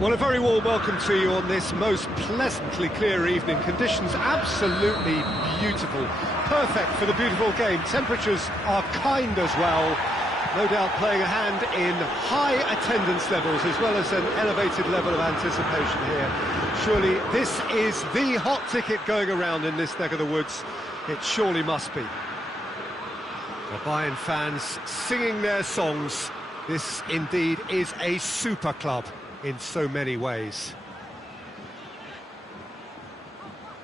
Well, a very warm welcome to you on this most pleasantly clear evening. Conditions absolutely beautiful, perfect for the beautiful game. Temperatures are kind as well, no doubt playing a hand in high attendance levels as well as an elevated level of anticipation here. Surely this is the hot ticket going around in this neck of the woods. It surely must be. The Bayern fans singing their songs. This indeed is a super club in so many ways.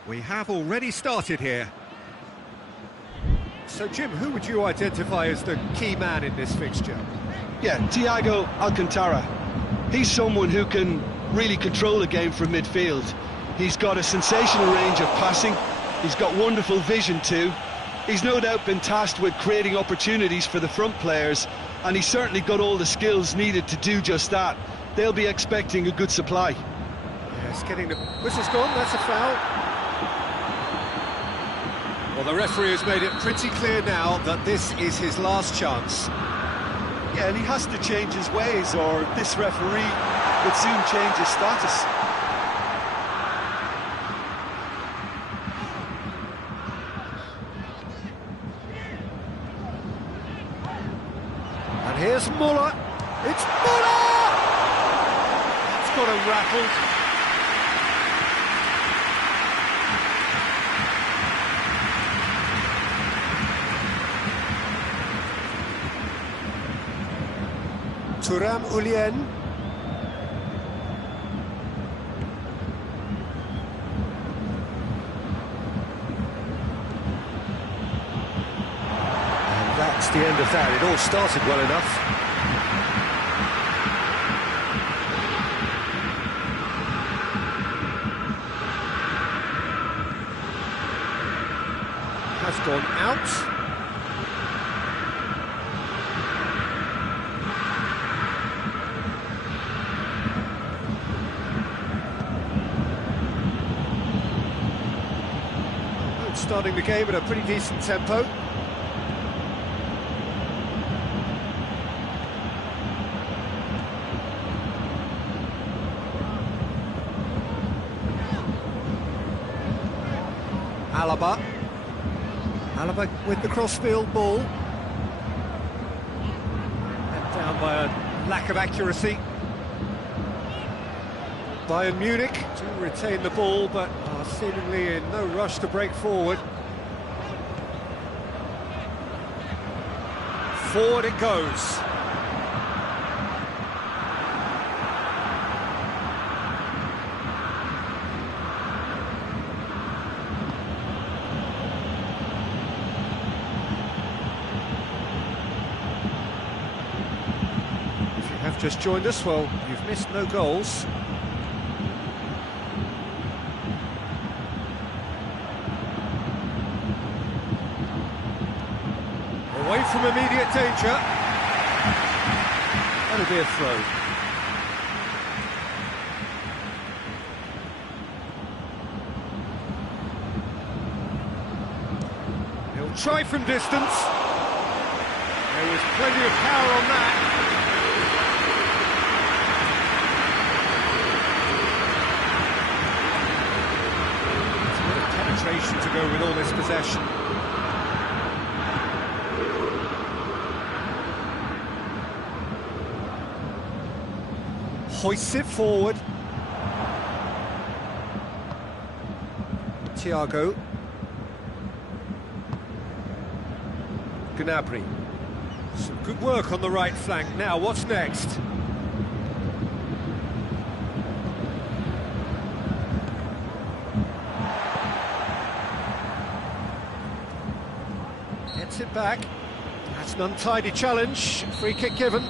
We have already started here. So Jim, who would you identify as the key man in this fixture? Yeah, Thiago Alcantara. He's someone who can really control a game from midfield. He's got a sensational range of passing, he's got wonderful vision too. He's no doubt been tasked with creating opportunities for the front players, and he's certainly got all the skills needed to do just that. They'll be expecting a good supply. Yes, getting the whistle's gone, that's a foul. Well, the referee has made it pretty clear now that this is his last chance. Yeah, and he has to change his ways, or this referee would soon change his status. And here's Muller. It's Muller! Got him rattled. Thuram Ulien. And that's the end of that. It all started well enough. Has gone out. Starting the game at a pretty decent tempo. Alaba with the crossfield ball. And down by a lack of accuracy. Bayern Munich do retain the ball, but are seemingly in no rush to break forward. Forward it goes. Just joined us, well, you've missed no goals. Away from immediate danger. That'll be a throw. He'll try from distance. There was plenty of power on that. To go with all this possession. Hoists it forward. Thiago. Gnabry. Some good work on the right flank. Now, what's next? It back. That's an untidy challenge, free kick given.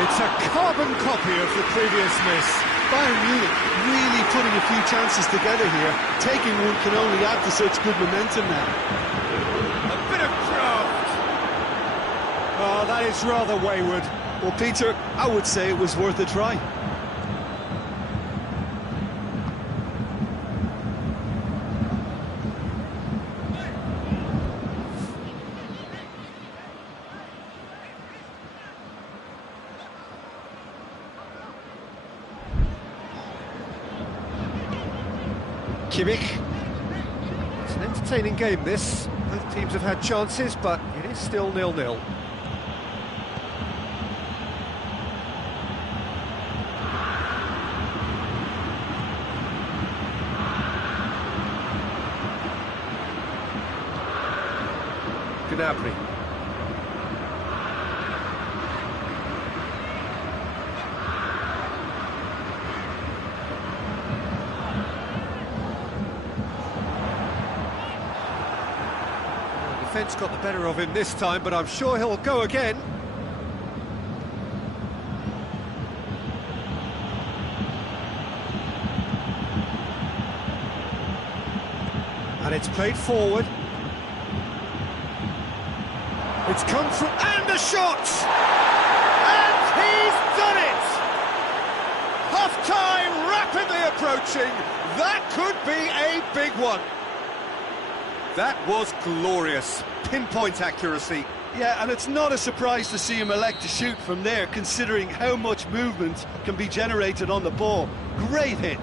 It's a carbon copy of the previous miss. Bayern Munich really putting a few chances together here. Taking one can only add to such good momentum now. A bit of craft. Oh, that is rather wayward. Well, Peter, I would say it was worth a try. Kimmich. It's an entertaining game, this. Both teams have had chances, but it is still 0-0. Gnabry. Defence got the better of him this time, but I'm sure he'll go again. And it's played forward. It's come through, and a shot! And he's done it! Half-time rapidly approaching. That could be a big one. That was glorious. Pinpoint accuracy. Yeah, and it's not a surprise to see him elect to shoot from there, considering how much movement can be generated on the ball. Great hit.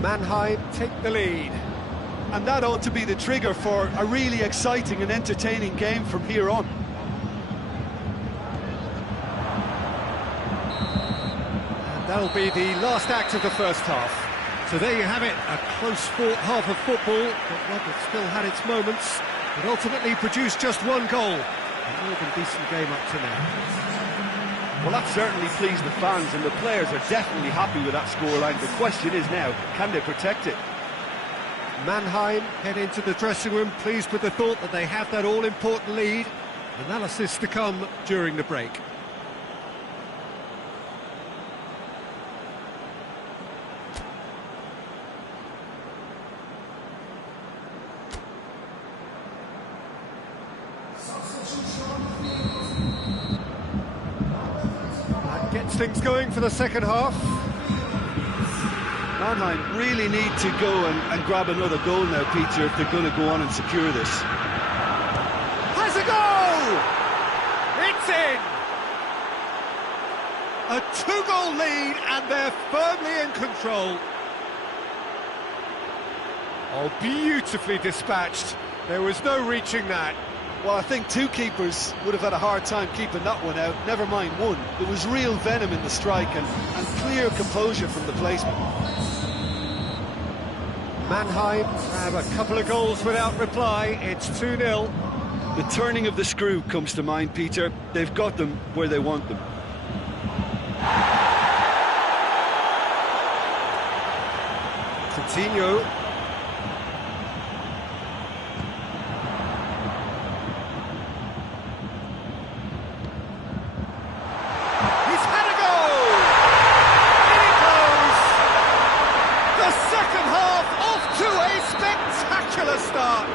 Mannheim take the lead. And that ought to be the trigger for a really exciting and entertaining game from here on. And that'll be the last act of the first half. So there you have it, a close-fought half of football, but one that still had its moments, but ultimately produced just one goal. A more than decent game up to now. Well, that certainly pleased the fans, and the players are definitely happy with that scoreline. The question is now, can they protect it? Mannheim head into the dressing room pleased with the thought that they have that all-important lead. Analysis to come during the break. That gets things going for the second half. Mannheim really need to go and grab another goal now, Peter, if they're going to go on and secure this. Has a goal! It's in! A two-goal lead, and they're firmly in control. Oh, beautifully dispatched. There was no reaching that. Well, I think two keepers would have had a hard time keeping that one out, never mind one. There was real venom in the strike and clear composure from the placement. Mannheim have a couple of goals without reply. It's 2-0. The turning of the screw comes to mind, Peter. They've got them where they want them. Coutinho. He's had a goal! In it goes! The second half off to a spectacular start.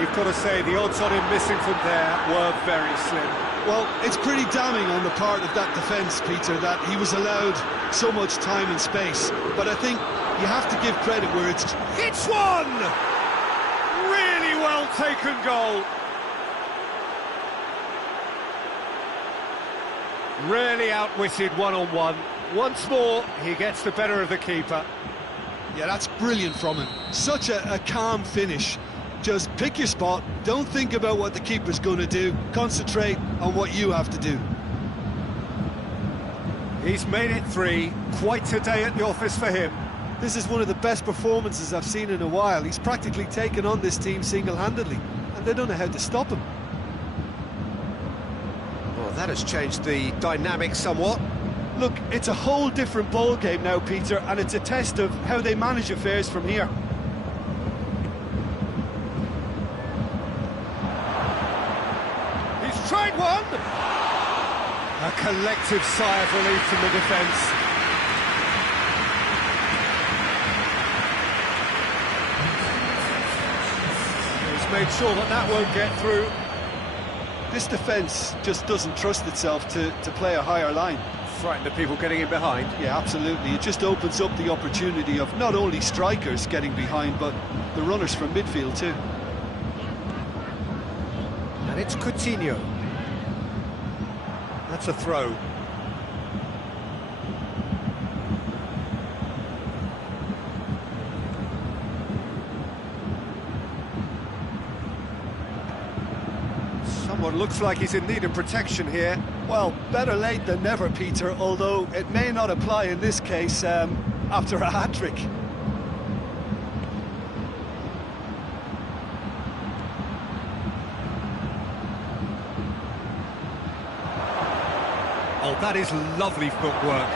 You've got to say the odds on him missing from there were very slim. Well, it's pretty damning on the part of that defence, Peter, that he was allowed so much time and space. But I think you have to give credit where it's... It's one! Really well taken goal. Really outwitted one-on-one. Once more, he gets the better of the keeper. Yeah, that's brilliant from him. Such a calm finish. Just pick your spot, don't think about what the keeper's going to do, concentrate on what you have to do. He's made it 3, quite a day at the office for him. This is one of the best performances I've seen in a while. He's practically taken on this team single-handedly, and they don't know how to stop him. Well, That has changed the dynamic somewhat. Look, it's a whole different ball game now, Peter, and it's a test of how they manage affairs from here. He's tried one! A collective sigh of relief from the defence. He's made sure that that won't get through. This defence just doesn't trust itself to play a higher line. Frightened of people getting in behind. Yeah, absolutely. It just opens up the opportunity of not only strikers getting behind, but the runners from midfield too. And it's Coutinho. That's a throw. Someone looks like he's in need of protection here. Well, better late than never, Peter, although it may not apply in this case after a hat-trick. Oh, that is lovely footwork.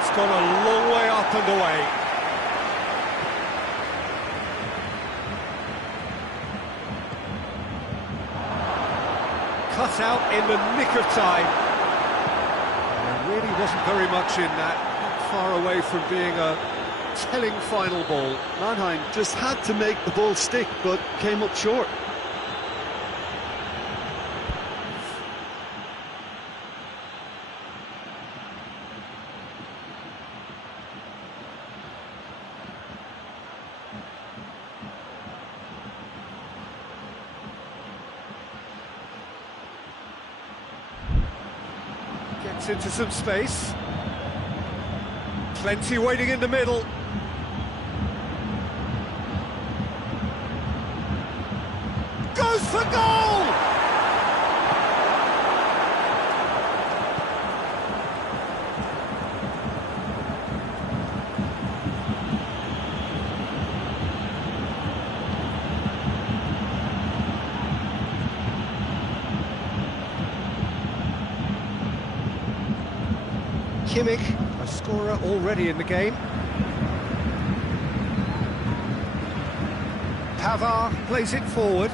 It's gone a long way up and away. Cut out in the nick of time. There really wasn't very much in that, not far away from being a telling final ball. Mannheim just had to make the ball stick, but came up short. Gets into some space. Plenty waiting in the middle. Goes for goal! Kimmich, a scorer already in the game. Pavard plays it forward.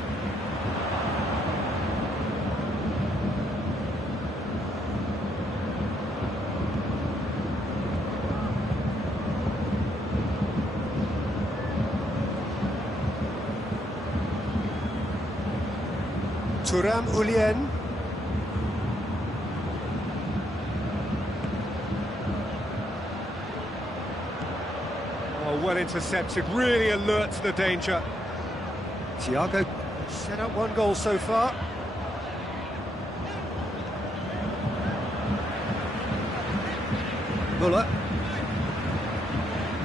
Thuram Ulien. Oh, well intercepted, really alert to the danger. Thiago set up one goal so far. Muller.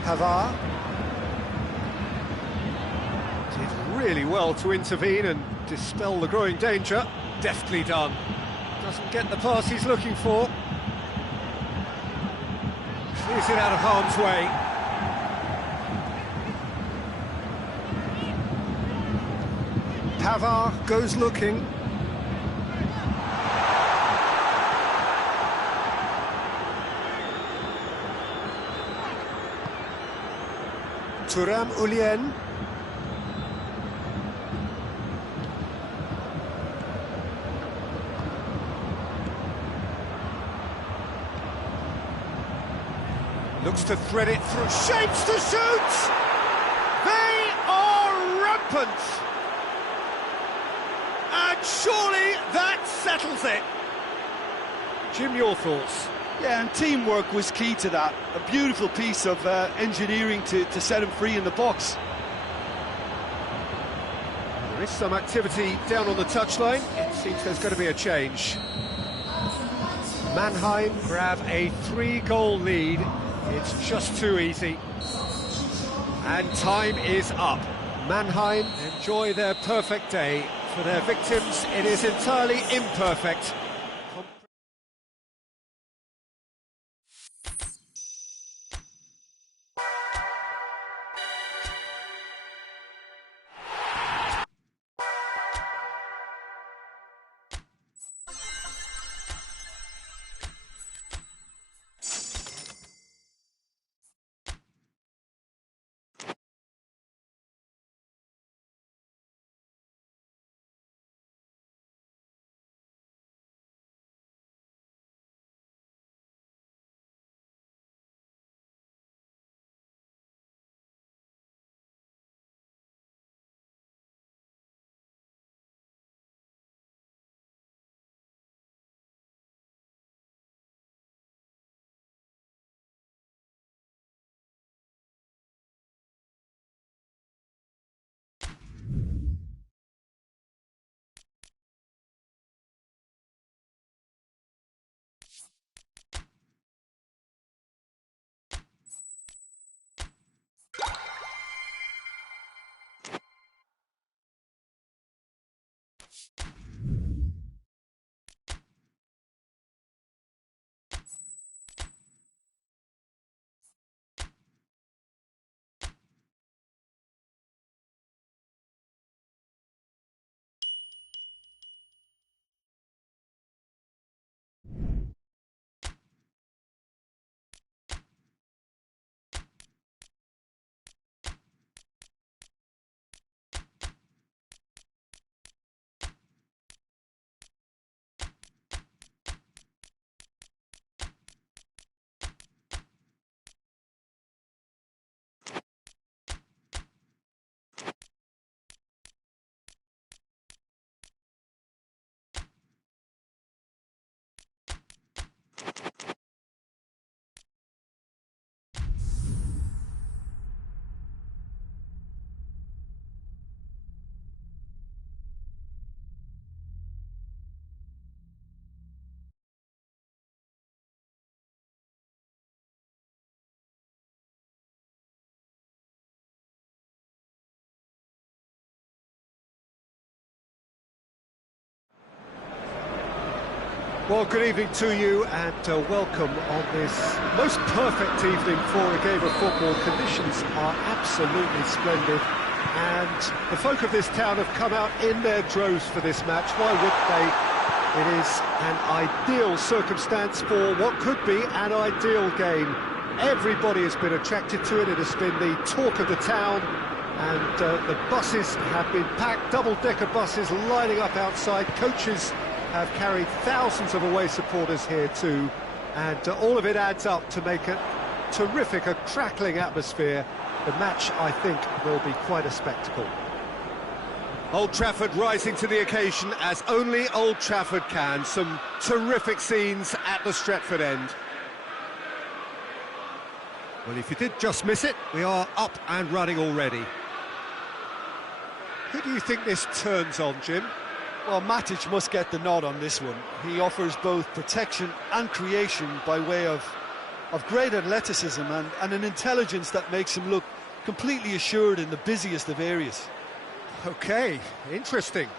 Pavard. Did really well to intervene and dispel the growing danger. Deftly done. Doesn't get the pass he's looking for. Clears it out of harm's way. Pavard goes looking. Thuram Ulien. Looks to thread it through. Shapes to shoot! They are rampant! And surely that settles it. Jim, your thoughts? Yeah, and teamwork was key to that. A beautiful piece of engineering to set him free in the box. There is some activity down on the touchline. It seems there's going to be a change. Mannheim grab a 3-goal lead. It's just too easy. And time is up. Mannheim enjoy their perfect day. For their victims, it is entirely imperfect. Well, good evening to you and welcome on this most perfect evening for a game of football. Conditions are absolutely splendid and the folk of this town have come out in their droves for this match. Why wouldn't they? It is an ideal circumstance for what could be an ideal game. Everybody has been attracted to it. It has been the talk of the town and the buses have been packed, double-decker buses lining up outside. Coaches have carried thousands of away supporters here too, and all of it adds up to make a terrific, a crackling atmosphere. The match, I think, will be quite a spectacle. Old Trafford rising to the occasion as only Old Trafford can. Some terrific scenes at the Stretford end. Well, if you did just miss it, we are up and running already. Who do you think this turns on, Jim? Well, Matic must get the nod on this one. He offers both protection and creation by way of great athleticism and an intelligence that makes him look completely assured in the busiest of areas. Okay, interesting.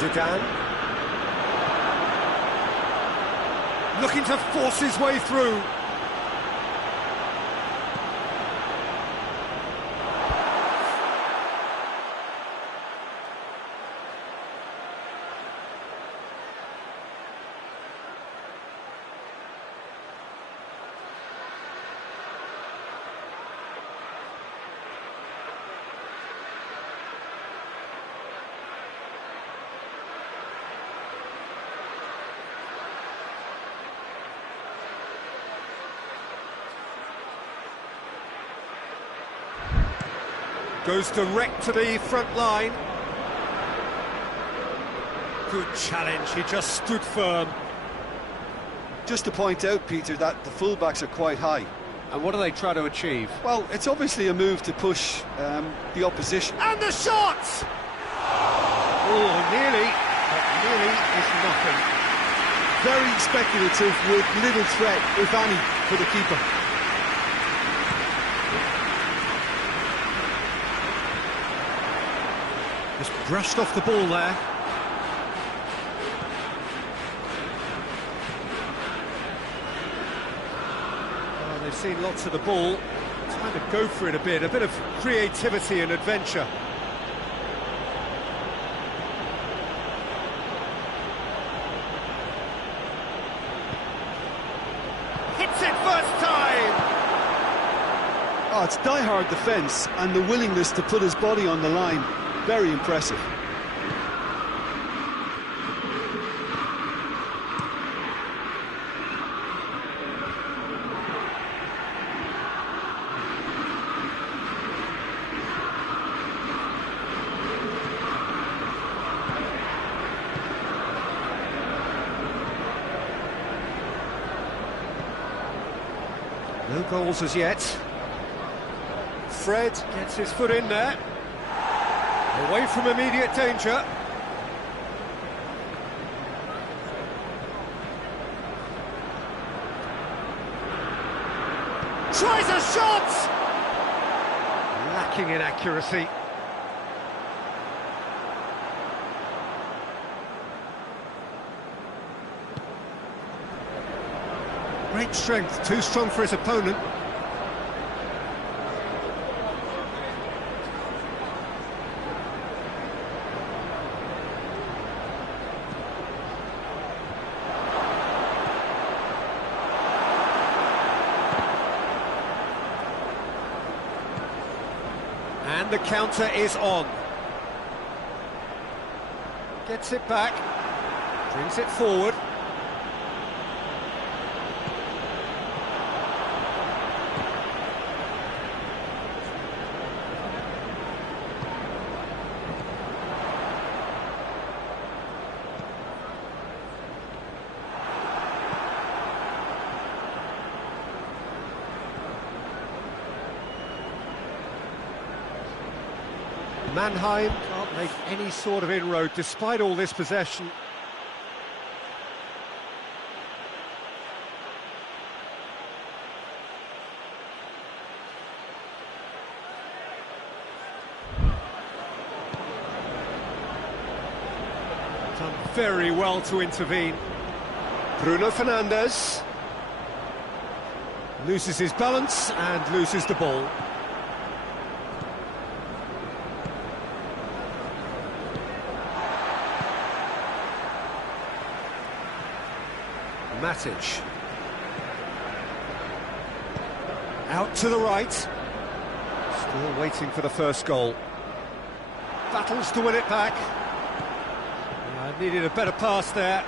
Zidane. Looking to force his way through. Goes direct to the front line. Good challenge, he just stood firm. Just to point out, Peter, that the fullbacks are quite high. And what do they try to achieve? Well, it's obviously a move to push the opposition. And the shot! Oh, nearly, but nearly is nothing. Very speculative with little threat, if any, for the keeper. Just brushed off the ball there. Oh, they've seen lots of the ball. Trying to go for it a bit of creativity and adventure. Hits it first time! Oh, it's die-hard defence and the willingness to put his body on the line. Very impressive. No goals as yet. Fred gets his foot in there. Away from immediate danger. Tries a shot! Lacking in accuracy. Great strength, too strong for his opponent. And the counter is on. Gets it back, brings it forward. Mannheim can't make any sort of inroad despite all this possession. Done very well to intervene. Bruno Fernandes loses his balance and loses the ball. Matic. Out to the right. Still waiting for the first goal. Battles to win it back. Needed a better pass there.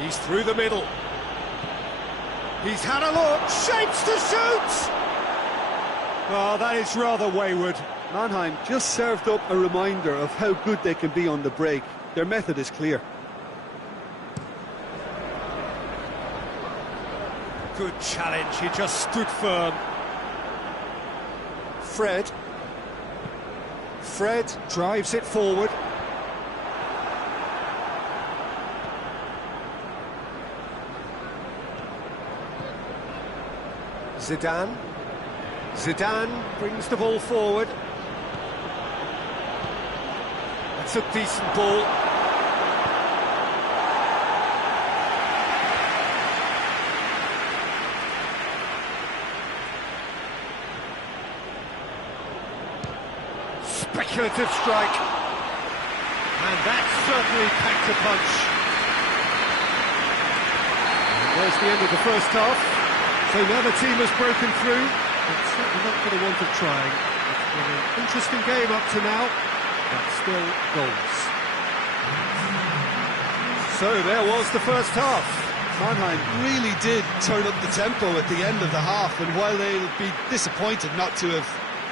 He's through the middle. He's had a look. Shapes to shoot! Well, that is rather wayward. Mannheim just served up a reminder of how good they can be on the break. Their method is clear. Good challenge, he just stood firm. Fred drives it forward. Zidane brings the ball forward. That's a decent ball. Speculative strike. And that certainly packed a punch. And there's the end of the first half. So now the team has broken through. It's certainly not for the want of trying. It's been an interesting game up to now, but still goals. So there was the first half. Mannheim really did turn up the tempo at the end of the half, and while they'll be disappointed not to have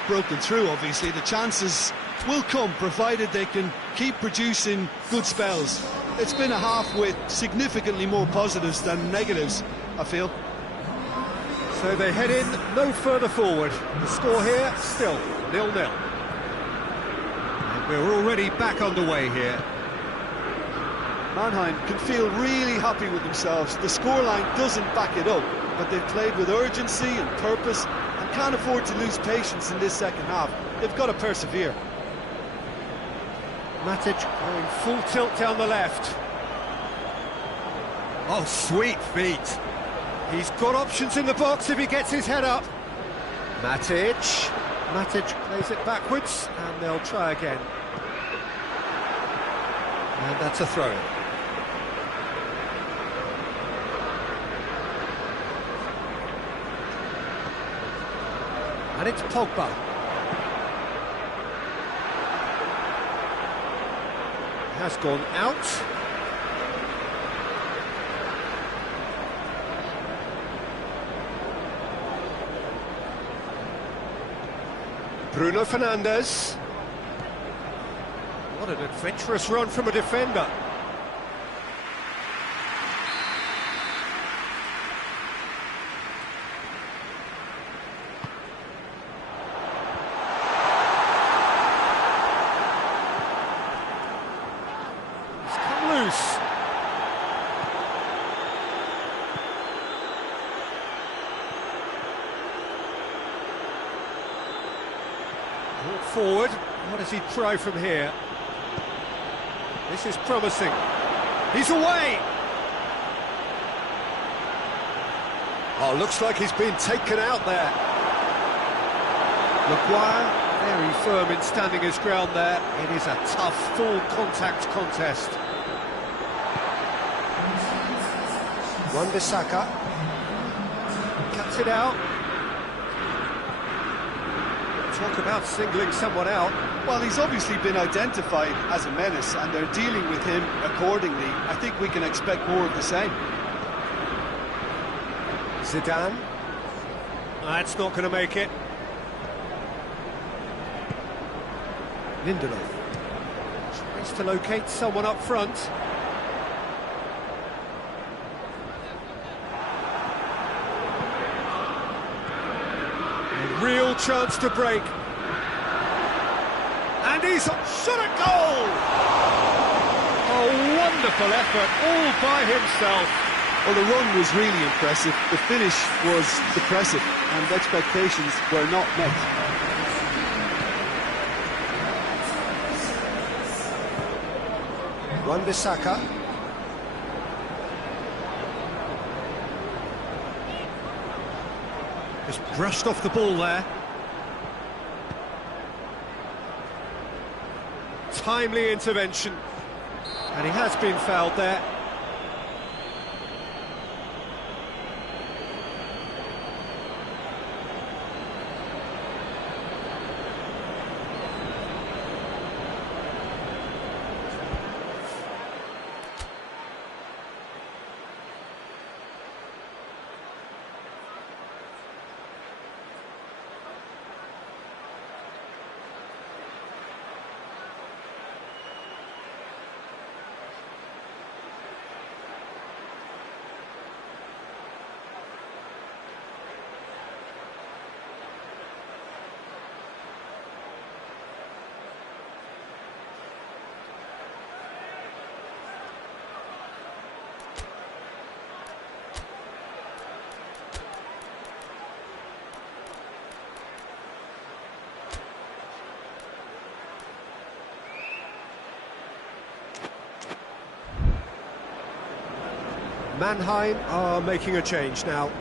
broken through, obviously, the chances will come, provided they can keep producing good spells. It's been a half with significantly more positives than negatives, I feel. So they head in no further forward. The score here, still 0-0. And we're already back underway here. Mannheim can feel really happy with themselves. The scoreline doesn't back it up, but they've played with urgency and purpose and can't afford to lose patience in this second half. They've got to persevere. Matic going full tilt down the left. Oh, sweet feet. He's got options in the box if he gets his head up. Matic plays it backwards, and they'll try again. And that's a throw-in. And it's Pogba. Has gone out. Bruno Fernandes. What an adventurous run from a defender. He's come loose. Brought forward. What does he try from here? This is promising. He's away! Oh, looks like he's been taken out there. Maguire, very firm in standing his ground there. It is a tough, full-contact contest. Wan-Bissaka cuts it out. Talk about singling someone out. Well, he's obviously been identified as a menace, and they're dealing with him accordingly. I think we can expect more of the same. Zidane. That's not going to make it. Lindelof tries to locate someone up front. A real chance to break. And he's shot a goal! A wonderful effort, all by himself. Well, the run was really impressive. The finish was depressive, and expectations were not met. Wan-Bissaka. Just brushed off the ball there. Timely intervention. And he has been fouled there. Mannheim are making a change now.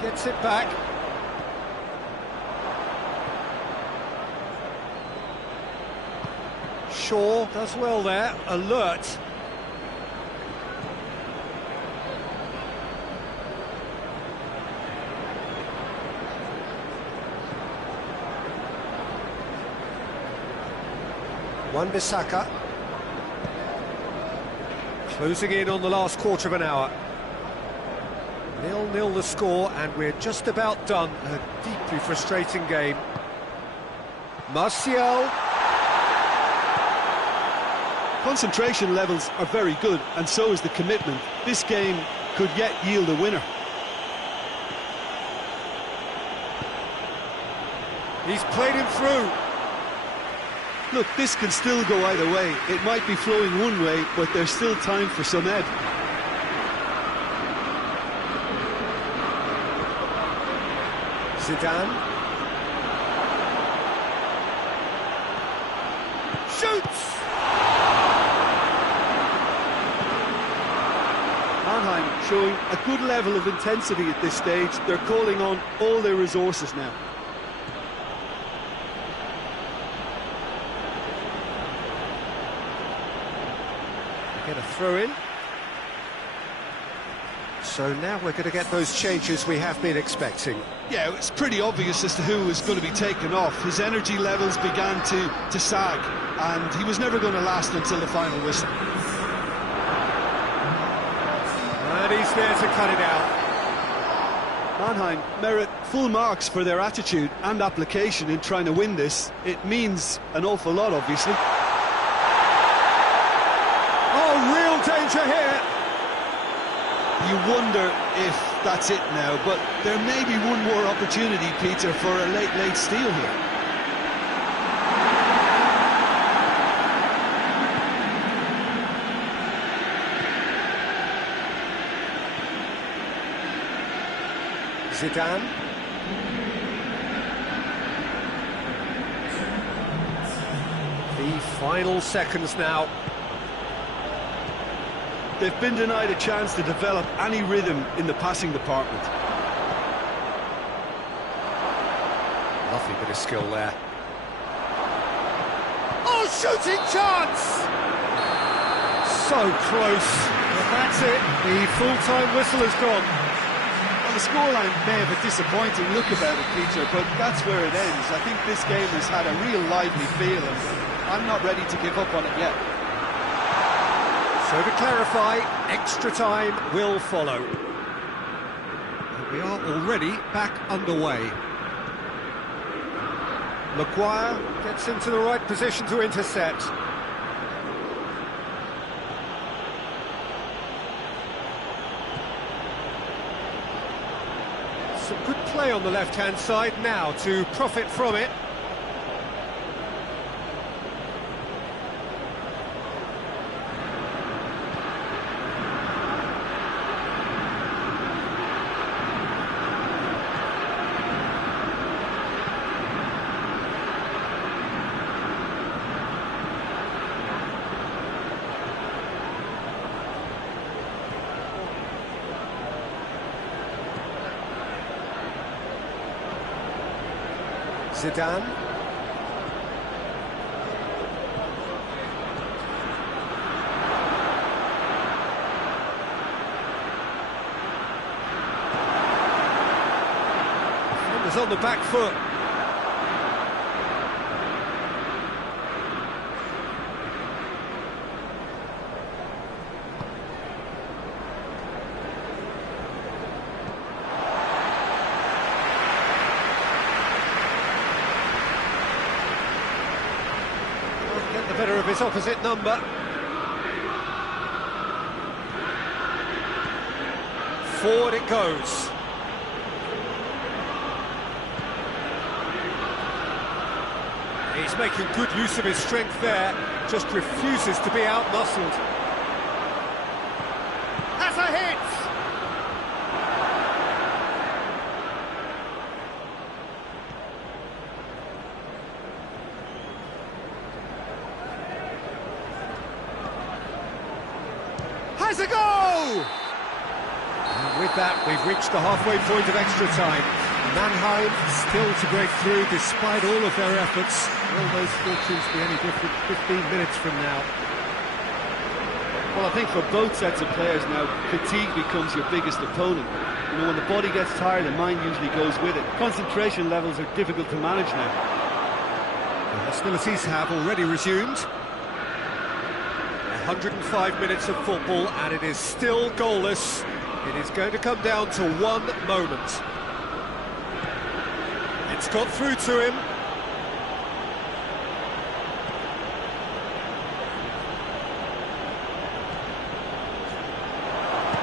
Gets it back. Shaw does well there, alert. Wan-Bissaka. Closing in on the last quarter of an hour. 0-0 the score, and we're just about done. A deeply frustrating game. Martial. Concentration levels are very good, and so is the commitment. This game could yet yield a winner. He's played him through. Look, this can still go either way. It might be flowing one way, but there's still time for some ebb. Zidane. Shoots! Mannheim showing a good level of intensity at this stage. They're calling on all their resources now. Get a throw in. So now we're going to get those changes we have been expecting. Yeah, it's pretty obvious as to who was going to be taken off. His energy levels began to sag, and he was never going to last until the final whistle. And he's there to cut it out. Mannheim merit full marks for their attitude and application in trying to win this. It means an awful lot, obviously. Oh, real danger here. You wonder if that's it now, but there may be one more opportunity, Peter, for a late steal here. Zidane. The final seconds now. They've been denied a chance to develop any rhythm in the passing department. Lovely bit of skill there. Oh, shooting chance! So close. But that's it. The full-time whistle has gone. Well, the scoreline may have a disappointing look about it, Peter, but that's where it ends. I think this game has had a real lively feel, and I'm not ready to give up on it yet. So to clarify, extra time will follow. And we are already back underway. Maguire gets into the right position to intercept. Some good play on the left-hand side now to profit from it. Zidane. Defenders on the back foot. Get the better of his opposite number. Forward it goes. He's making good use of his strength there, just refuses to be out-muscled. Has a hit! Has a go! And with that, we've reached the halfway point of extra time. Mannheim still to break through despite all of their efforts. Will those fortunes be any different 15 minutes from now? Well, I think for both sets of players now, fatigue becomes your biggest opponent. You know, when the body gets tired, the mind usually goes with it. Concentration levels are difficult to manage now. The hostilities have already resumed. 105 minutes of football, and it is still goalless. It is going to come down to one moment. It's got through to him.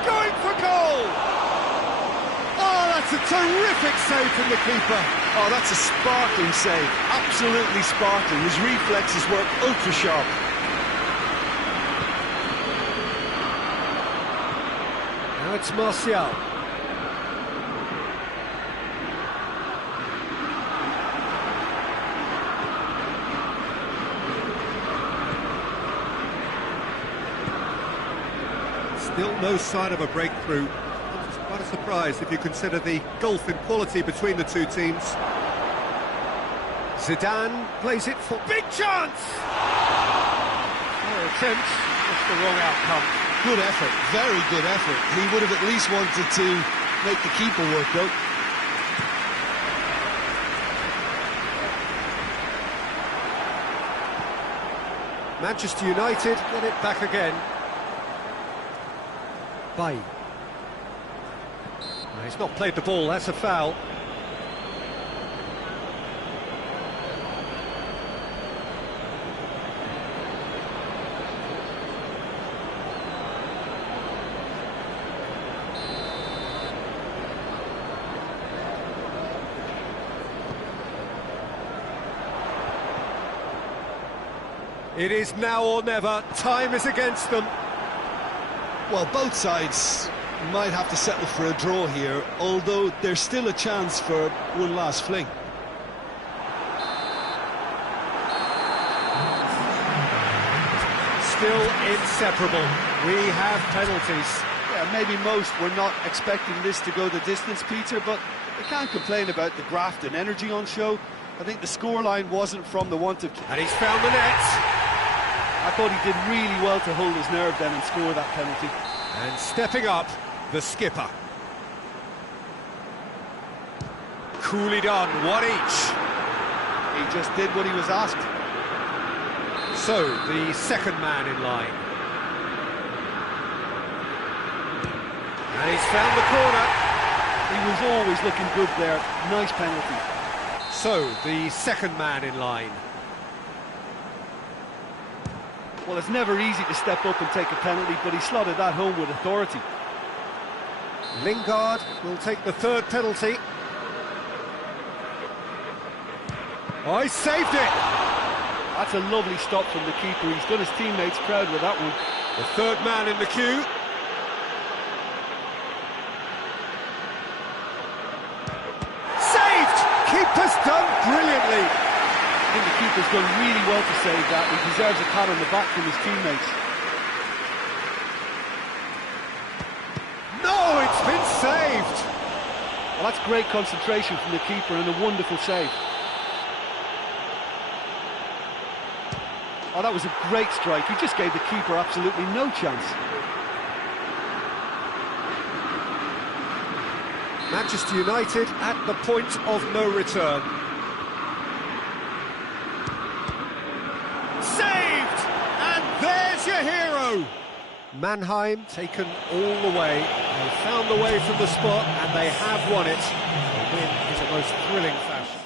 Going for goal! Oh, that's a terrific save from the keeper. Oh, that's a sparkling save. Absolutely sparkling. His reflexes work ultra sharp. Now it's Martial. Still no sign of a breakthrough. It's quite a surprise if you consider the gulf in quality between the two teams. Zidane plays it for big chance! Oh, attempt, just the wrong outcome. Good effort, very good effort. He would have at least wanted to make the keeper work, though. Manchester United get it back again. Bay. No, he's not played the ball, that's a foul. It is now or never. Time is against them. Well, both sides might have to settle for a draw here, although there's still a chance for one last fling. Still inseparable. We have penalties. Yeah, maybe most were not expecting this to go the distance, Peter, but they can't complain about the graft and energy on show. I think the scoreline wasn't from the want of... And he's found the net. I thought he did really well to hold his nerve then and score that penalty. And stepping up, the skipper. Coolly done, one each. He just did what he was asked. So, the second man in line. And he's found the corner. He was always looking good there. Nice penalty. So, the second man in line. Well, it's never easy to step up and take a penalty, but he slotted that home with authority. Lingard will take the third penalty. Oh, he saved it! That's a lovely stop from the keeper. He's done his teammates proud with that one. The third man in the queue. Saved! Keeper's done brilliantly. I think the keeper's done really well to save that. He deserves a pat on the back from his teammates. No, it's been saved! Well, that's great concentration from the keeper and a wonderful save. Oh, that was a great strike. He just gave the keeper absolutely no chance. Manchester United at the point of no return. Saved! And there's your hero! Mannheim taken all the way. They found the way from the spot and they have won it. The win is a most thrilling fashion.